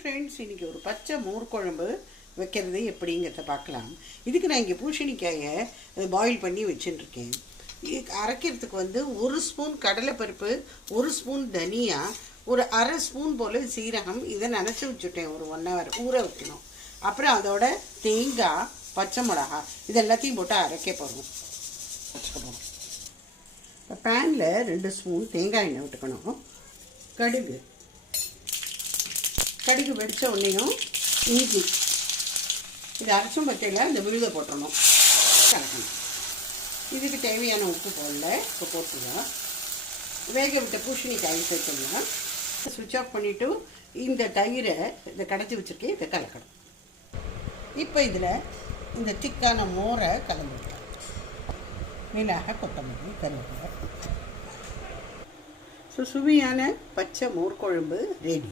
Friends, இன்றைக்கி ஒரு பச்சை மோர் குழம்பு வைக்கிறது எப்படிங்கிறத பார்க்கலாம். இதுக்கு நான் இங்கே பூசணிக்காயை பாயில் பண்ணி வச்சுட்டுருக்கேன். அரைக்கிறதுக்கு ஒரு ஸ்பூன் கடலைப்பருப்பு, ஒரு ஸ்பூன் தனியா, ஒரு அரை ஸ்பூன் போல் சீரகம், இதை நினச்சி வச்சுட்டேன். ஒரு 1 hour ஊற வைக்கணும். அப்புறம் அதோட தேங்காய், பச்சை மிளகா, இது எல்லாத்தையும் போட்டு அரைக்க போகிறோம். இப்போ பேனில் 2 ஸ்பூன் தேங்காய் எண்ணெய் விட்டுக்கணும். கடுகு வெடித்த உடனேயும் இஞ்சி, இது அரைச்சும் பச்சையில் இந்த விழுதை போட்டுடணும், கலக்கணும். இதுக்கு தேவையான உப்பு போடல, இப்போ போட்டுக்கலாம். வேக விட்ட பூசணிக்காய் சேர்த்துக்கலாம். சுவிட்ச் ஆஃப் பண்ணிவிட்டு இந்த தயிரை இதை கடைச்சி வச்சுருக்கேன், இதை கலக்கணும். இப்போ இதில் இந்த திக்கான மோரை கலந்துக்கலாம். மிளகாய், கொத்தமல்லி, கருவேப்பிலை. சுவையான பச்சை மோர் குழம்பு ரெடி.